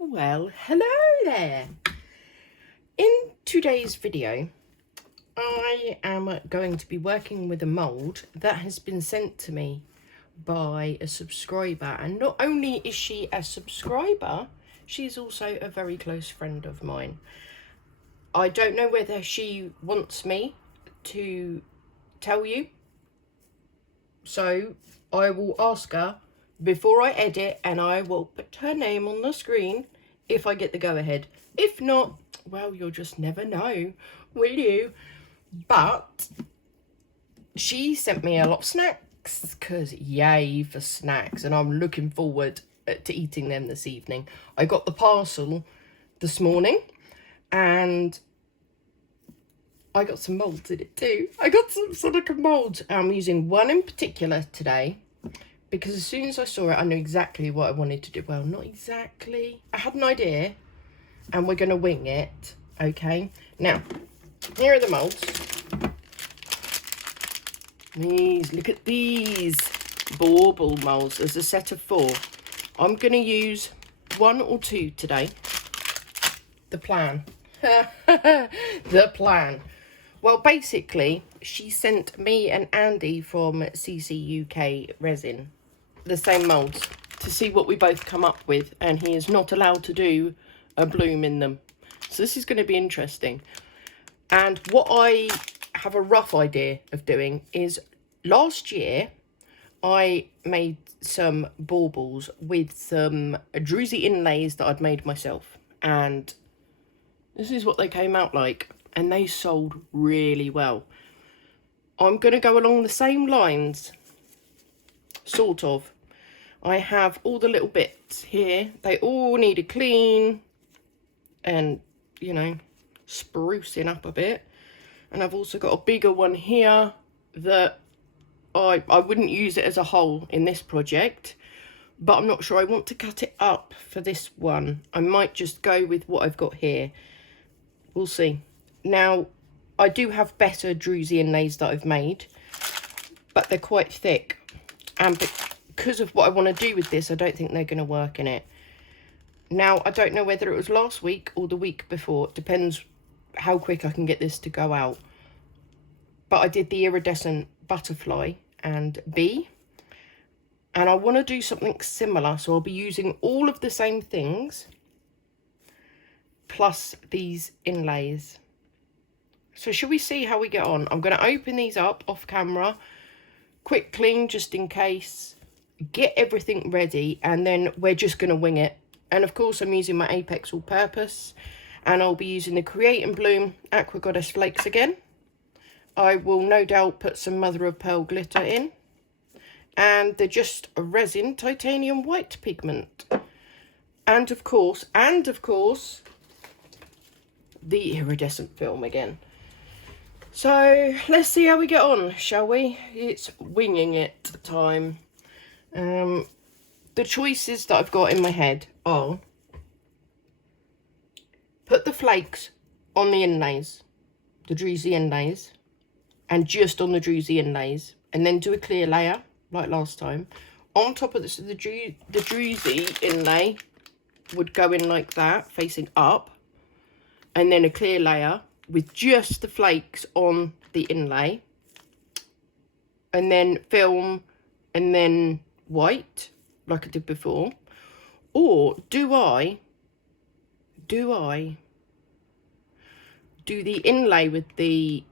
Well, hello there. In today's video, I am going to be working with a mould that has been sent to me by a subscriber. And not only is she a subscriber, she's also a very close friend of mine. I don't know whether she wants me to tell you, so I will ask her before I edit, and I will put her name on the screen if I get the go-ahead. If not, well, you'll just never know, will you? But she sent me a lot of snacks, because yay for snacks, and I'm looking forward to eating them this evening. I got the parcel this morning, and I got some moulds in it too. I got some silicone moulds. I'm using one in particular today, because as soon as I saw it, I knew exactly what I wanted to do. Well, not exactly. I had an idea, and we're going to wing it, okay? Now, here are the moulds. Look at these Bauble Moulds. There's a set of 4. I'm going to use 1 or 2 today. The plan. The plan. Well, basically, she sent me and Andy from CC UK Resin the same moulds to see what we both come up with, and he is not allowed to do a bloom in them. So this is going to be interesting. And what I have a rough idea of doing is, last year I made some baubles with some Druzy inlays that I'd made myself, and this is what they came out like, and they sold really well. I'm going to go along the same lines, sort of. I have all the little bits here. They all need a clean and, you know, sprucing up a bit. And I've also got a bigger one here that I wouldn't use it as a whole in this project, but I'm not sure I want to cut it up for this one. I might just go with what I've got here. We'll see. Now, I do have better Druzy inlays that I've made, but they're quite thick. And because of what I want to do with this, I don't think they're going to work in it. Now, I don't know whether it was last week or the week before. It depends how quick I can get this to go out. But I did the iridescent butterfly and bee. And I want to do something similar. So I'll be using all of the same things, plus these inlays. So shall we see how we get on? I'm going to open these up off camera. Quick clean just in case. Get everything ready, and then we're just going to wing it. And of course I'm using my Apex All Purpose, and I'll be using the Create and Bloom Aqua Goddess flakes again. I will no doubt put some mother of pearl glitter in, and they're just a resin titanium white pigment, and of course the iridescent film again. So let's see how we get on, shall we? It's winging it time. The choices that I've got in my head are: put the flakes on the inlays, the Druzy inlays, and just on the Druzy inlays, and then do a clear layer like last time. On top of this, the Druzy inlay would go in like that, facing up, and then a clear layer with just the flakes on the inlay, and then film, and then white like I did before. Or do I do the inlay with the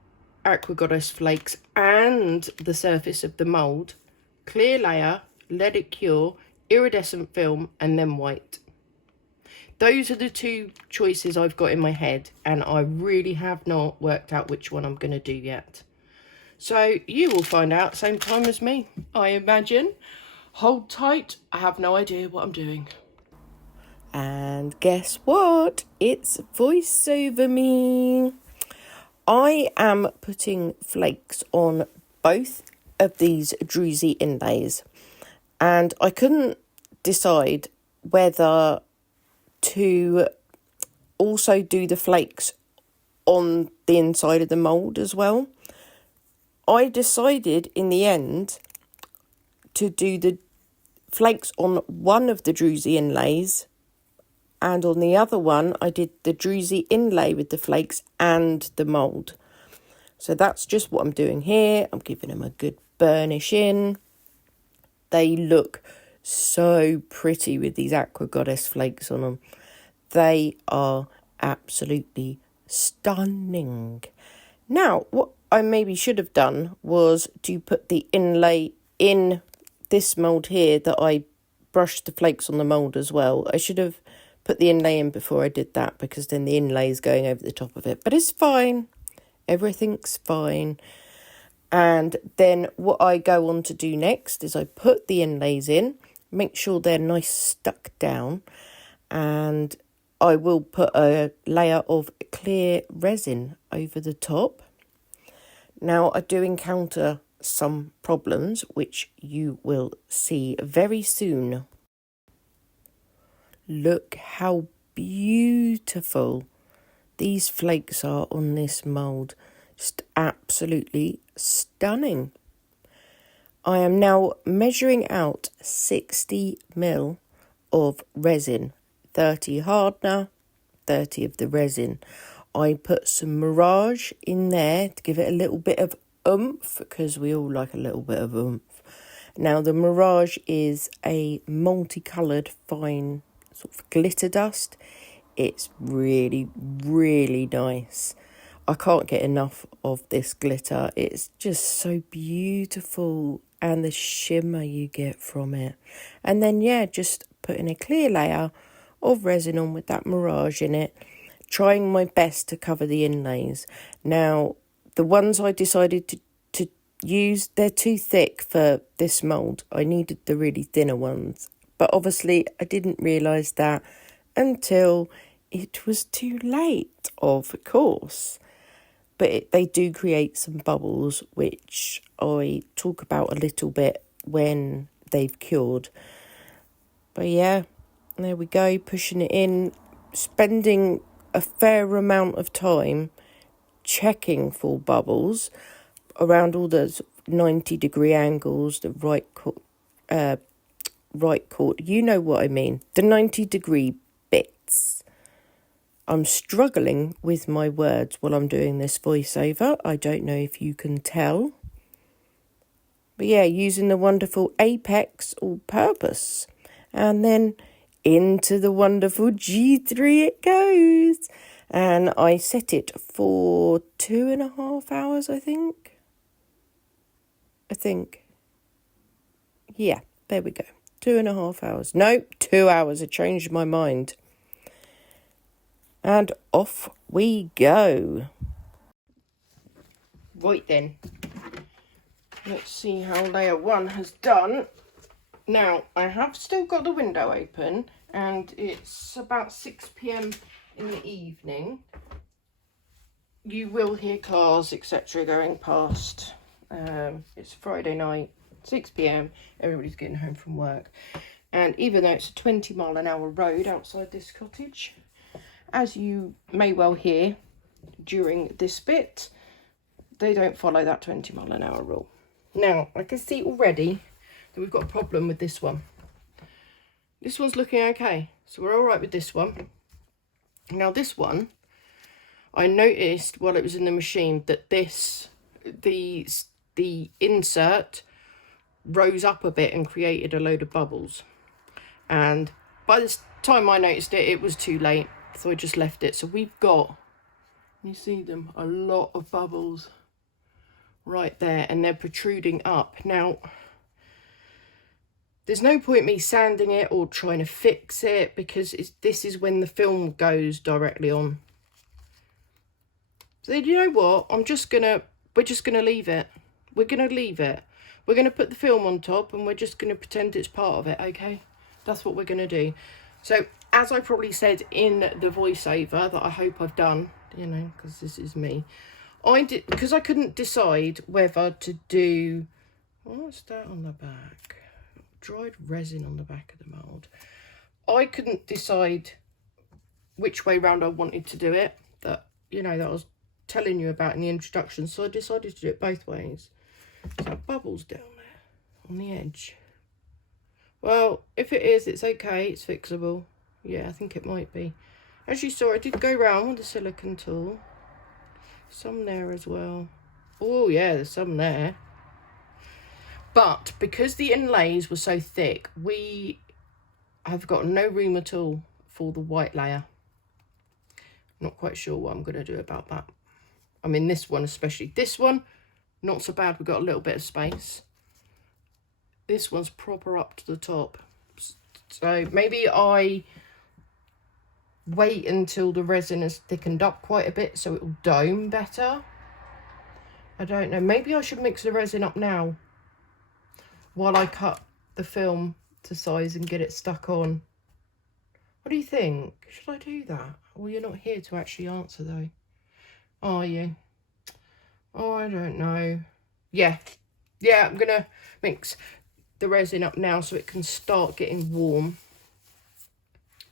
Aqua Goddess flakes and the surface of the mould, clear layer, let it cure, iridescent film, and then white? Those are the 2 choices I've got in my head, and I really have not worked out which one I'm going to do yet. So you will find out same time as me, I imagine. Hold tight, I have no idea what I'm doing. And guess what? It's voiceover me. I am putting flakes on both of these Druzy inlays, and I couldn't decide whether to also do the flakes on the inside of the mould as well. I decided in the end to do the flakes on one of the Druzy inlays And on the other one, I did the Druzy inlay with the flakes and the mould. So that's just what I'm doing here. I'm giving them a good burnish in. They look so pretty with these Aqua Goddess flakes on them. They are absolutely stunning. Now, what I maybe should have done was to put the inlay in this mould here that I brushed the flakes on the mould as well. I should have put the inlay in before I did that, because then the inlay is going over the top of it. But it's fine. Everything's fine. And then what I go on to do next is I put the inlays in, make sure they're nice stuck down, and I will put a layer of clear resin over the top. Now, I do encounter some problems, which you will see very soon. Look how beautiful these flakes are on this mould. Just absolutely stunning. I am now measuring out 60 ml of resin, 30 hardener, 30 of the resin. I put some Mirage in there to give it a little bit of oomph, because we all like a little bit of oomph. Now, the Mirage is a multicoloured fine sort of glitter dust. It's really, really nice. I can't get enough of this glitter. It's just so beautiful, and the shimmer you get from it. And then, yeah, just putting a clear layer of resin on with that Mirage in it, trying my best to cover the inlays. Now, the ones I decided to use, they're too thick for this mould. I needed the really thinner ones. But obviously, I didn't realise that until it was too late, of course. But they do create some bubbles, which I talk about a little bit when they've cured. But yeah, there we go, pushing it in, spending a fair amount of time checking for bubbles around all those 90-degree angles, the right chord, you know what I mean, the 90-degree bits. I'm struggling with my words while I'm doing this voiceover. I don't know if you can tell. But yeah, using the wonderful Apex All-Purpose. And then into the wonderful G3 it goes. And I set it for 2.5 hours, I think. Yeah, there we go. 2.5 hours. Nope, 2 hours. I changed my mind. And off we go. Right then. Let's see how layer 1 has done. Now, I have still got the window open, and it's about 6 p.m. in the evening. You will hear cars, etc. going past. It's Friday night, 6 p.m. Everybody's getting home from work. And even though it's a 20-mile-an-hour road outside this cottage, as you may well hear during this bit, they don't follow that 20-mile-an-hour rule. Now, I can see already that we've got a problem with this one. This one's looking okay, so we're all right with this one. Now, this one, I noticed while it was in the machine that the insert rose up a bit and created a load of bubbles. And by the time I noticed it, it was too late, so I just left it. So we've got, you see them, a lot of bubbles right there, and they're protruding up. Now, there's no point me sanding it or trying to fix it, because this is when the film goes directly on. So you know what? we're just gonna leave it. We're gonna leave it. We're gonna put the film on top, and we're just gonna pretend it's part of it, okay? That's what we're gonna do. So, as I probably said in the voiceover that I hope I've done, you know, because this is me, because I couldn't decide whether to do, what's that on the back? Dried resin on the back of the mould. I couldn't decide which way round I wanted to do it, that I was telling you about in the introduction, so I decided to do it both ways. So bubbles down there on the edge. Well, if it is, it's okay, it's fixable. Yeah, I think it might be. As you saw, I did go round with the silicone tool. Some there as well. Oh yeah, there's some there. But because the inlays were so thick, we have got no room at all for the white layer. Not quite sure what I'm going to do about that. I mean, this one especially. This one, not so bad. We've got a little bit of space. This one's proper up to the top. So maybe I wait until the resin has thickened up quite a bit so it will dome better. I don't know. Maybe I should mix the resin up now while I cut the film to size and get it stuck on. What do you think? Should I do that? Well, you're not here to actually answer though, are you? Oh, I don't know. Yeah, I'm gonna mix the resin up now so it can start getting warm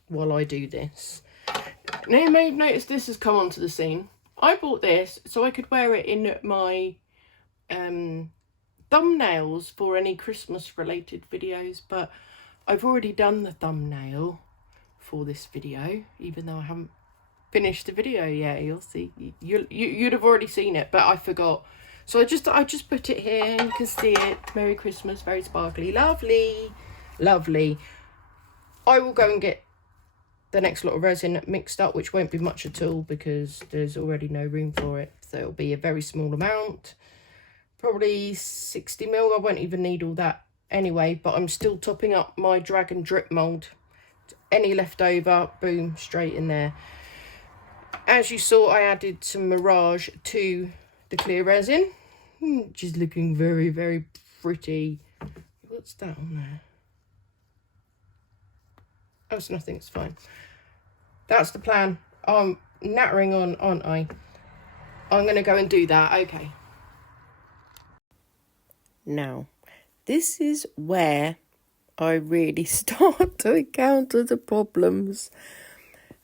while I do this. Now you may have noticed this has come onto the scene. I bought this so I could wear it in my thumbnails for any Christmas related videos, but I've already done the thumbnail for this video, even though I haven't finished the video yet. You'll see, you'd have already seen it, but I forgot. So I just put it here and you can see it. Merry Christmas, very sparkly, lovely, lovely. I will go and get the next lot of resin mixed up, which won't be much at all because there's already no room for it. So it'll be a very small amount, probably 60 mil. I won't even need all that anyway, but I'm still topping up my drag and drip mould. Any left over, boom, straight in there. As you saw, I added some Mirage to the clear resin, which is looking very, very pretty. What's that on there? Oh, it's nothing, it's fine. That's the plan. I'm nattering on, aren't I? I'm going to go and do that. Okay. Now, this is where I really start to encounter the problems.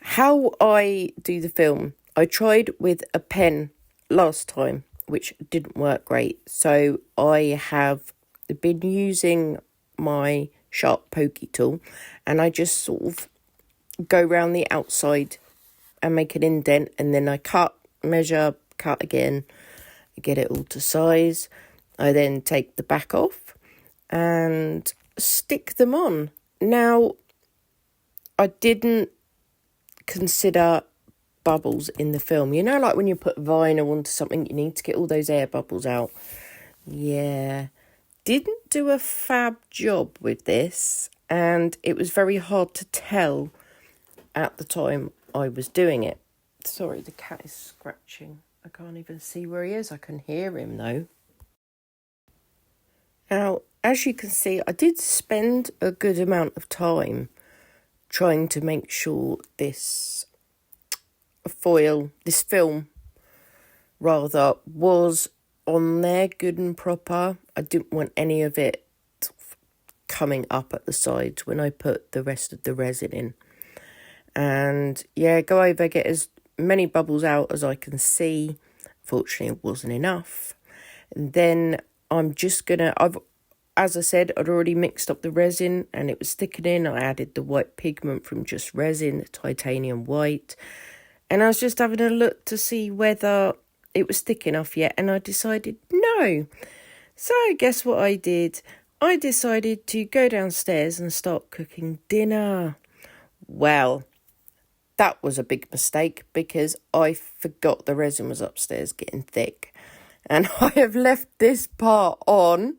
How I do the film. I tried with a pen last time, which didn't work great. So I have been using my sharp pokey tool and I just sort of go around the outside and make an indent, and then I cut, measure, cut again, get it all to size. I then take the back off and stick them on. Now, I didn't consider bubbles in the film. You know, like when you put vinyl onto something, you need to get all those air bubbles out. Yeah, didn't do a fab job with this, and it was very hard to tell at the time I was doing it. Sorry, the cat is scratching. I can't even see where he is. I can hear him though. Now, as you can see, I did spend a good amount of time trying to make sure this film rather, was on there good and proper. I didn't want any of it coming up at the sides when I put the rest of the resin in. And yeah, go over, get as many bubbles out as I can see. Fortunately, it wasn't enough. And then I'm just gonna, as I said, I'd already mixed up the resin and it was thickening. I added the white pigment from Just Resin, the titanium white. And I was just having a look to see whether it was thick enough yet. And I decided no. So guess what I did? I decided to go downstairs and start cooking dinner. Well, that was a big mistake because I forgot the resin was upstairs getting thick. And I have left this part on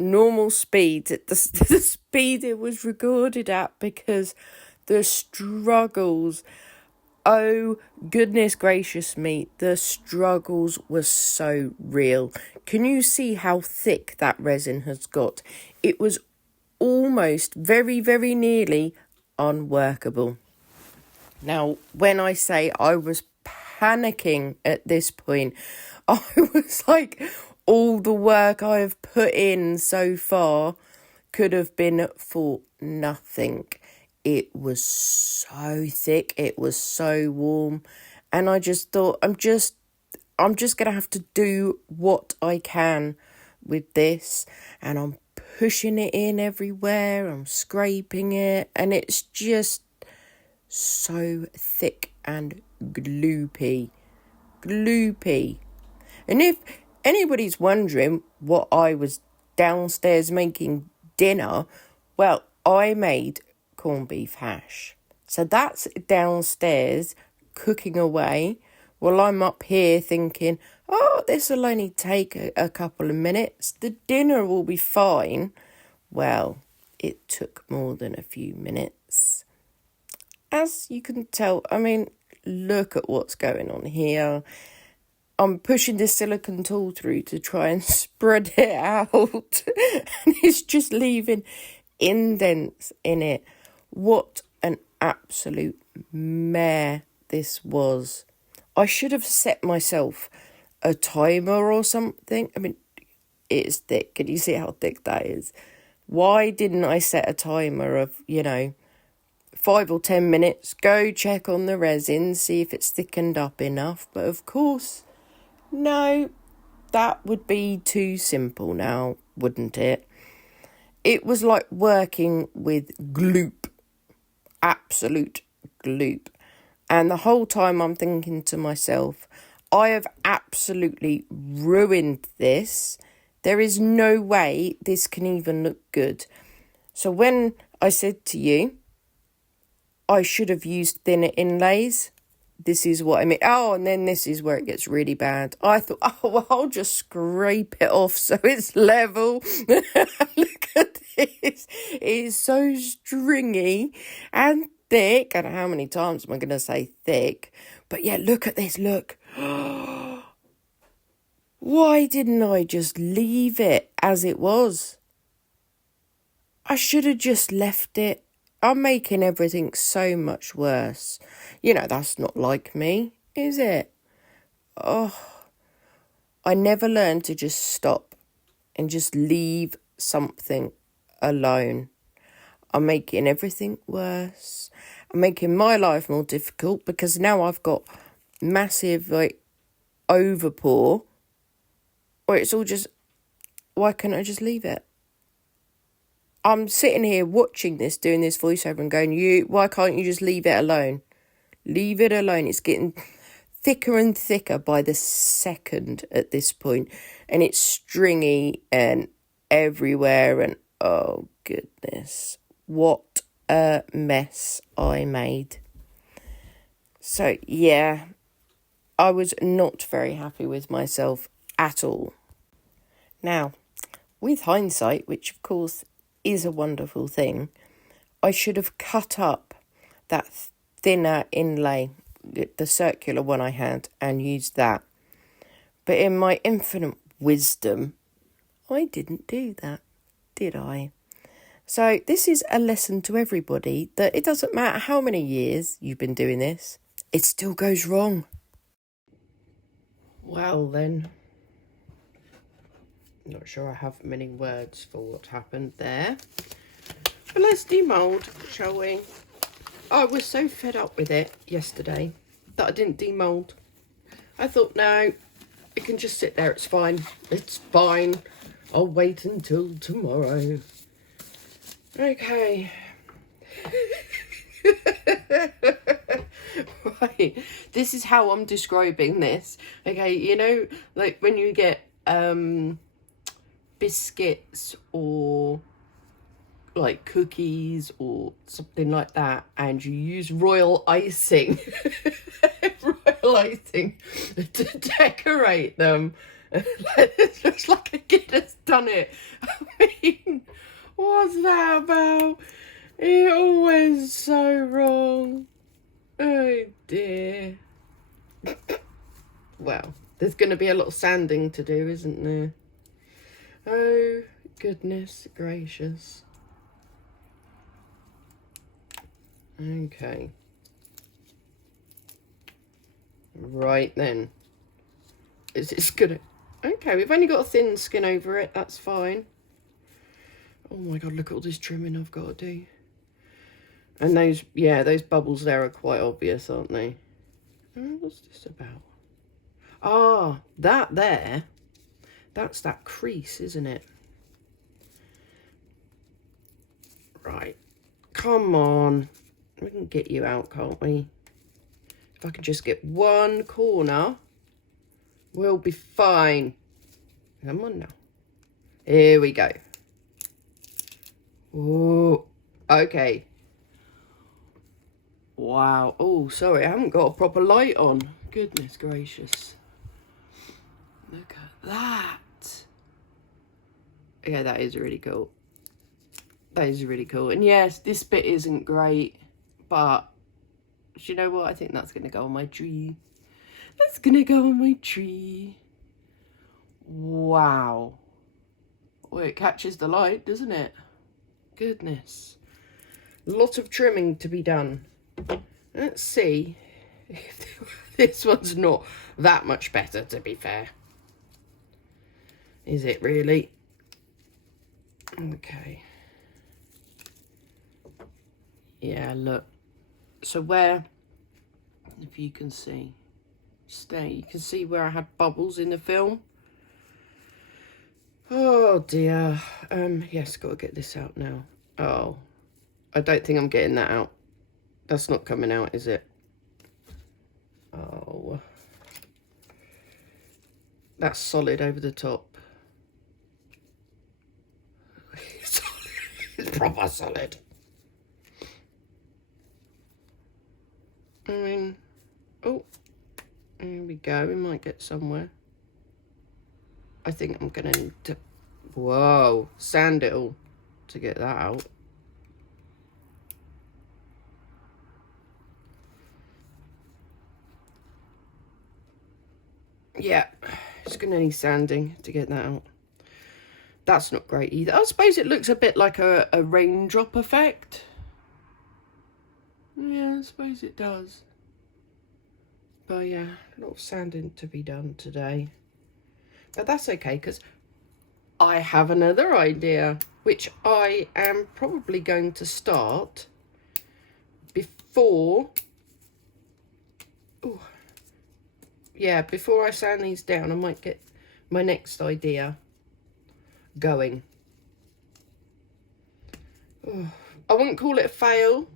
normal speed, the speed it was recorded at, because the struggles, oh goodness gracious me, the struggles were so real. Can you see how thick that resin has got? It was almost very, very nearly unworkable. Now, when I say I was panicking at this point, I was like, all the work I have put in so far could have been for nothing. It was so thick, it was so warm, and I just thought, I'm just going to have to do what I can with this, and I'm pushing it in everywhere, I'm scraping it, and it's just so thick and gloopy. Gloopy. And if anybody's wondering what I was downstairs making dinner, well, I made corned beef hash. So that's downstairs cooking away while I'm up here thinking, oh, this will only take a couple of minutes. The dinner will be fine. Well, it took more than a few minutes. As you can tell, I mean, look at what's going on here. I'm pushing this silicone tool through to try and spread it out. And it's just leaving indents in it. What an absolute mare this was. I should have set myself a timer or something. I mean, it's thick. Can you see how thick that is? Why didn't I set a timer of, 5 or 10 minutes? Go check on the resin, see if it's thickened up enough. But of course, no, that would be too simple now, wouldn't it? It was like working with gloop, absolute gloop. And the whole time I'm thinking to myself, I have absolutely ruined this. There is no way this can even look good. So when I said to you, I should have used thinner inlays, this is what I mean. Oh, and then this is where it gets really bad. I thought, oh, well, I'll just scrape it off so it's level. Look at this. It is so stringy and thick. I don't know how many times am I going to say thick. But yeah, look at this. Look. Why didn't I just leave it as it was? I should have just left it. I'm making everything so much worse. That's not like me, is it? Oh, I never learned to just stop and just leave something alone. I'm making everything worse. I'm making my life more difficult because now I've got massive, overpour. Or it's all just, why can't I just leave it? I'm sitting here watching this, doing this voiceover and going, why can't you just leave it alone? Leave it alone. It's getting thicker and thicker by the second at this point. And it's stringy and everywhere. And oh, goodness. What a mess I made. So, yeah, I was not very happy with myself at all. Now, with hindsight, which of course is a wonderful thing, I should have cut up that thinner inlay, the circular one I had, and used that. But in my infinite wisdom, I didn't do that, did I? So this is a lesson to everybody that it doesn't matter how many years you've been doing this, it still goes wrong. Well then, not sure I have many words for what happened there. But let's demould, shall we? I was so fed up with it yesterday that I didn't demould. I thought, no, it can just sit there, it's fine. It's fine. I'll wait until tomorrow. Okay. Right. This is how I'm describing this. Okay, like when you get biscuits or like cookies or something like that, and you use royal icing to decorate them. It's just like a kid has done it. I mean, what's that about? It always so wrong. Oh dear. Well, there's going to be a lot of sanding to do, isn't there? Oh, goodness gracious. Okay. Right then. Is this gonna... Okay, we've only got a thin skin over it. That's fine. Oh my god, look at all this trimming I've got to do. And those, yeah, those bubbles there are quite obvious, aren't they? What's this about? Ah, that there. That's that crease, isn't it? Right. Come on. We can get you out, can't we? If I can just get one corner, we'll be fine. Come on now. Here we go. Oh, okay. Wow. Oh, sorry, I haven't got a proper light on. Goodness gracious. Look at that. Yeah, that is really cool. That is really cool. And yes, this bit isn't great, but do you know what? I think that's going to go on my tree. That's going to go on my tree. Wow. Well, it catches the light, doesn't it? Goodness. A lot of trimming to be done. Let's see if this one's not that much better, to be fair. Is it really? Okay. Yeah, look. So where, if you can see, you can see where I had bubbles in the film. Oh dear. Yes, got to get this out now. Oh, I don't think I'm getting that out. That's not coming out, is it? Oh, that's solid over the top. It's proper solid. I mean, oh, here we go. We might get somewhere. I think I'm gonna need to, whoa, sand it all to get that out. Yeah, it's gonna need sanding to get that out. That's not great either. I suppose it looks a bit like a raindrop effect. Yeah, I suppose it does. But yeah, a lot of sanding to be done today. But that's okay, because I have another idea, which I am probably going to start before... Ooh. Yeah, before I sand these down, I might get my next idea going. Ooh. I wouldn't call it a fail,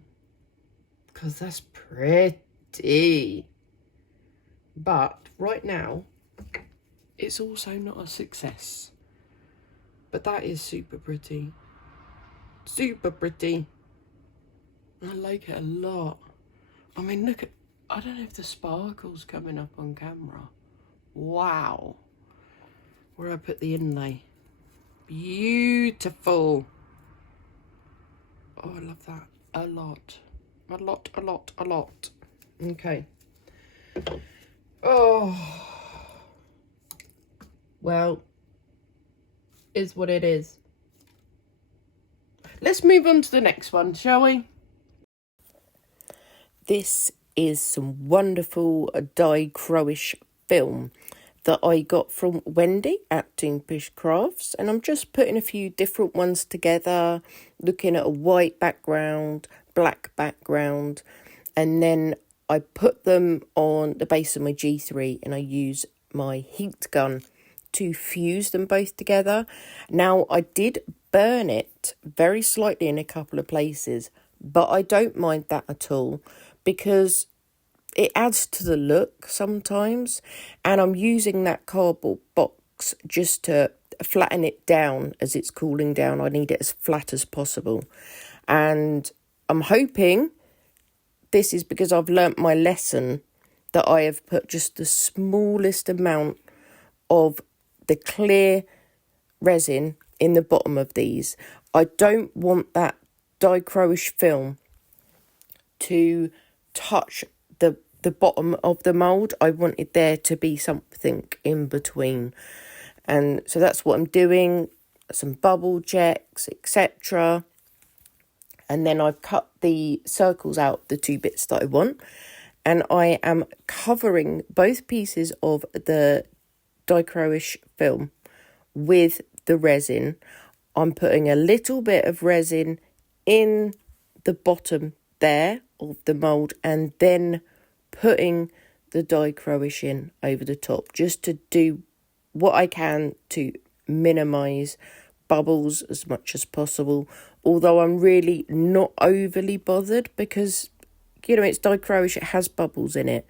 because that's pretty. But right now, it's also not a success. But that is super pretty. Super pretty. I like it a lot. I mean, look at... I don't know if the sparkle's coming up on camera. Wow. Where I put the inlay. Beautiful. Oh, I love that. A lot. A lot, a lot, a lot. Okay. Oh. Well, is what it is. Let's move on to the next one, shall we? This is some wonderful Dicro-Ish film that I got from Wendy at Dicro-Ish Crafts, and I'm just putting a few different ones together, looking at a white background, black background, and then I put them on the base of my G3 and I use my heat gun to fuse them both together. Now, I did burn it very slightly in a couple of places, but I don't mind that at all, because it adds to the look sometimes, and I'm using that cardboard box just to flatten it down as it's cooling down. I need it as flat as possible, and I'm hoping this is because I've learnt my lesson, that I have put just the smallest amount of the clear resin in the bottom of these. I don't want that Dicro-Ish film to touch the bottom of the mould. I wanted there to be something in between, and so that's what I'm doing. Some bubble checks, etc. And then I've cut the circles out, the two bits that I want, and I am covering both pieces of the Dicro-Ish film with the resin. I'm putting a little bit of resin in the bottom there of the mould, and then putting the Dicro-Ish in over the top, just to do what I can to minimise bubbles as much as possible, although I'm really not overly bothered, because you know, it's Dicro-Ish, it has bubbles in it.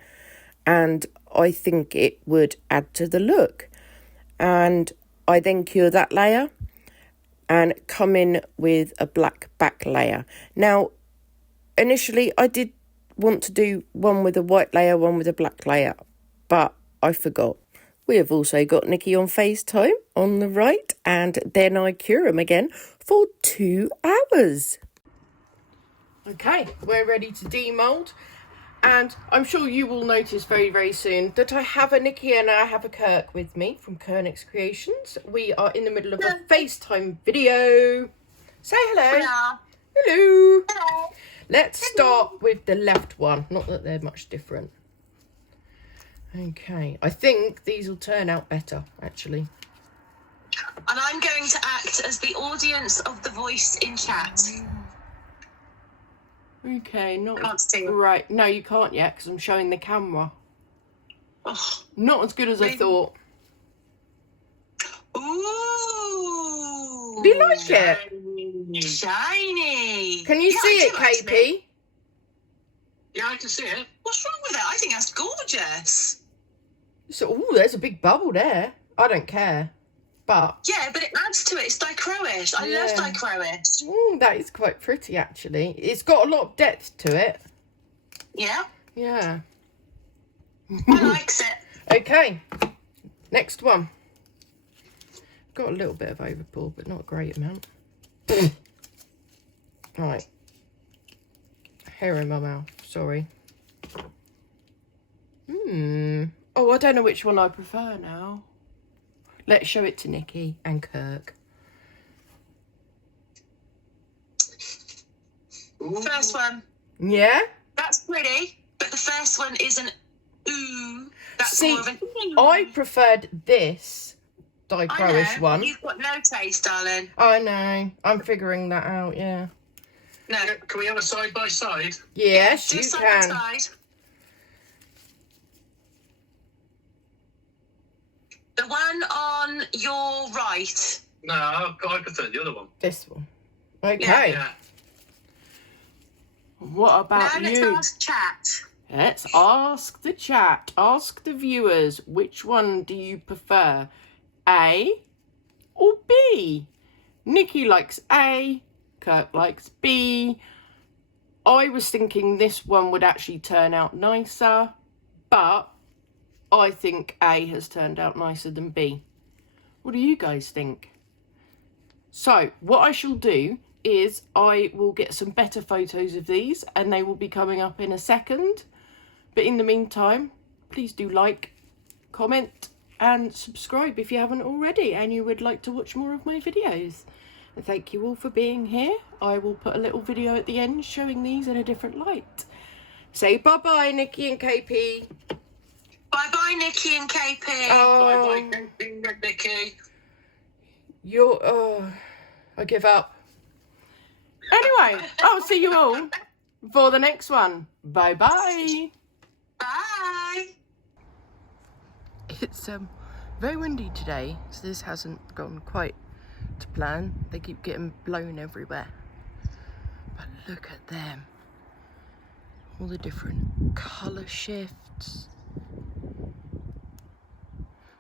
And I think it would add to the look. And I then cure that layer and come in with a black back layer. Now, initially I did want to do one with a white layer, one with a black layer, but I forgot. We have also got Nikki on FaceTime on the right, and then I cure them again for 2 hours. Okay, we're ready to demould. And I'm sure you will notice very, very soon that I have a Nikki and I have a Kirk with me from Kernix Creations. We are in the middle of a FaceTime video. Say hello. Hello. Hello. Hello. Let's start with the left one. Not that they're much different. Okay, I think these will turn out better, actually. And I'm going to act as the audience of the voice in chat. Okay, not Can't see. right. No, you can't yet because I'm showing the camera. Oh. Not as good as I thought. Ooh. Do you like it? Shiny. Can you see it, KP? Yeah, I can see it. What's wrong with it? I think that's gorgeous. So, ooh, there's a big bubble there. I don't care, but Yeah, but it adds to it. It's Dicro-Ish. I love Yeah. Dicro-Ish. that is quite pretty actually. It's got a lot of depth to it. Yeah, Yeah. I likes it. Okay, next one. Got a little bit of overpour, but not a great amount. Right. Hair in my mouth. Sorry. Oh, I don't know which one I prefer now. Let's show it to Nikki and Kirk. First one. Yeah? That's pretty, but the first one is an ooh. That's See, more of an ooh. I preferred this I Dicro-Ish know. one. You've got no taste, darling. I know. I'm figuring that out, yeah. No. Can we have a side by side? Yes, Do you side can. by side. The one on your right. No, I prefer the other one. This one. Okay. Yeah. What about Now let's you? ask chat. Let's ask the chat. Ask the viewers, which one do you prefer? A or B? Nikki likes A. Kirk likes B. I was thinking this one would actually turn out nicer, but I think A has turned out nicer than B. What do you guys think? So what I shall do is I will get some better photos of these and they will be coming up in a second. But in the meantime, please do like, comment and subscribe if you haven't already and you would like to watch more of my videos. And thank you all for being here. I will put a little video at the end showing these in a different light. Say bye-bye, Nikki and KP. Bye-bye, Nikki and KP. Oh, Bye, Nikki. I give up. Anyway, I'll see you all for the next one. Bye-bye. Bye. It's very windy today, so this hasn't gone quite to plan. They keep getting blown everywhere. But look at them. All the different colour shifts.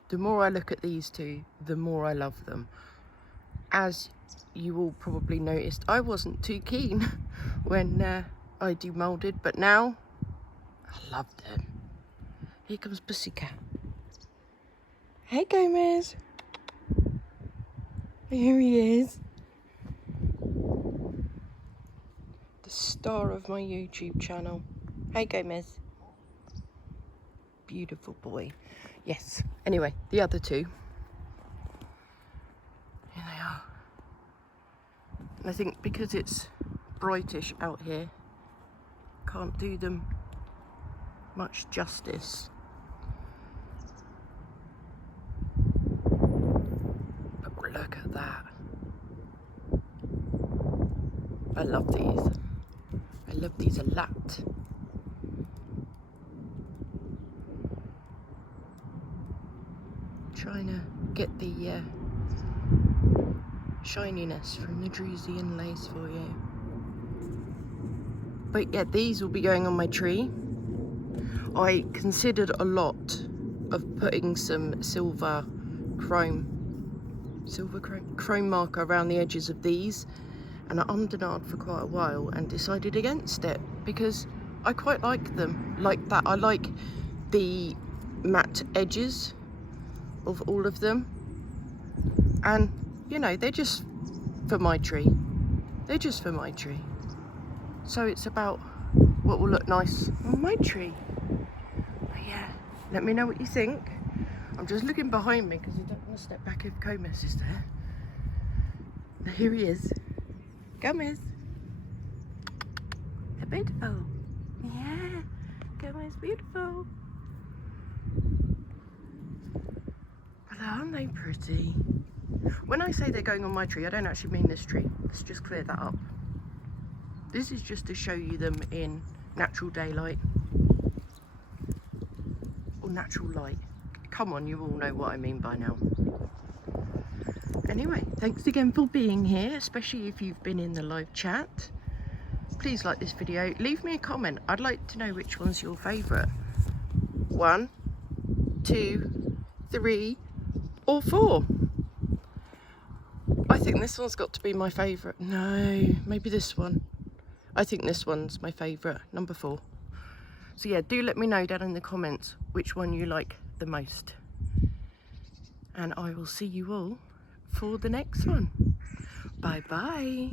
The more I look at these two, the more I love them. As you all probably noticed, I wasn't too keen when I demoulded, but now I love them. Here comes Pussycat. Hey Gomez. Here he is. The star of my YouTube channel. Hey Gomez. Beautiful boy. Yes. Anyway, the other two. Here they are. And I think because it's brightish out here, can't do them much justice. But look at that. I love these. I love these a lot. Trying to get the shininess from the Druzy inlays for you. But yeah, these will be going on my tree. I considered a lot of putting some silver chrome marker around the edges of these, and I ummed for quite a while and decided against it because I quite like them like that. I like the matte edges of all of them, and you know, they're just for my tree. They're just for my tree. So it's about what will look nice on my tree. But yeah, let me know what you think. I'm just looking behind me because I don't want to step back if Comus is there. But here he is. Comus. They're beautiful. Yeah, Comus, beautiful. But aren't they pretty? When I say they're going on my tree, I don't actually mean this tree. Let's just clear that up. This is just to show you them in natural daylight. Or natural light. Come on, you all know what I mean by now. Anyway, thanks again for being here, especially if you've been in the live chat. Please like this video. Leave me a comment. I'd like to know which one's your favourite. 1, 2, 3, or 4. I think this one's got to be my favourite. No, maybe this one. I think this one's my favourite, number 4. So yeah, do let me know down in the comments which one you like the most. And I will see you all for the next one. Bye bye.